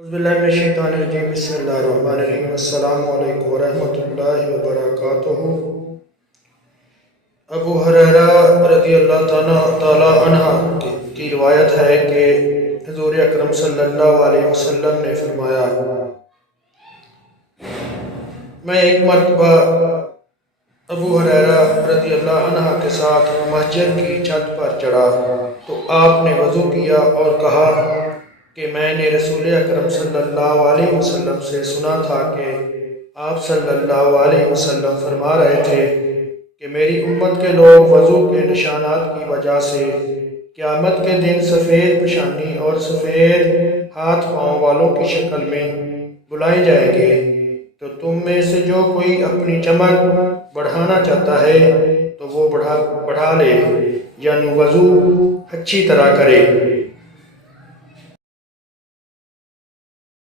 اعوذ باللہ من الشیطان الرجیم بسم اللہ الرحمن الرحیم السلام علیکم ورحمۃ اللہ وبرکاتہ۔ ابو ہریرہ رضی اللہ تعالی عنہ کی روایت ہے کہ حضور اکرم صلی اللہ علیہ وسلم نے فرمایا، میں ایک مرتبہ ابو ہریرہ رضی اللہ عنہ کے ساتھ مسجد کی چھت پر چڑھا تو آپ نے وضو کیا اور کہا کہ میں نے رسول اکرم صلی اللہ علیہ وسلم سے سنا تھا کہ آپ صلی اللہ علیہ وسلم فرما رہے تھے کہ میری امت کے لوگ وضو کے نشانات کی وجہ سے قیامت کے دن سفید پیشانی اور سفید ہاتھ پاؤں والوں کی شکل میں بلائے جائیں گے، تو تم میں سے جو کوئی اپنی چمک بڑھانا چاہتا ہے تو وہ بڑھا لے، یعنی وضو اچھی طرح کرے۔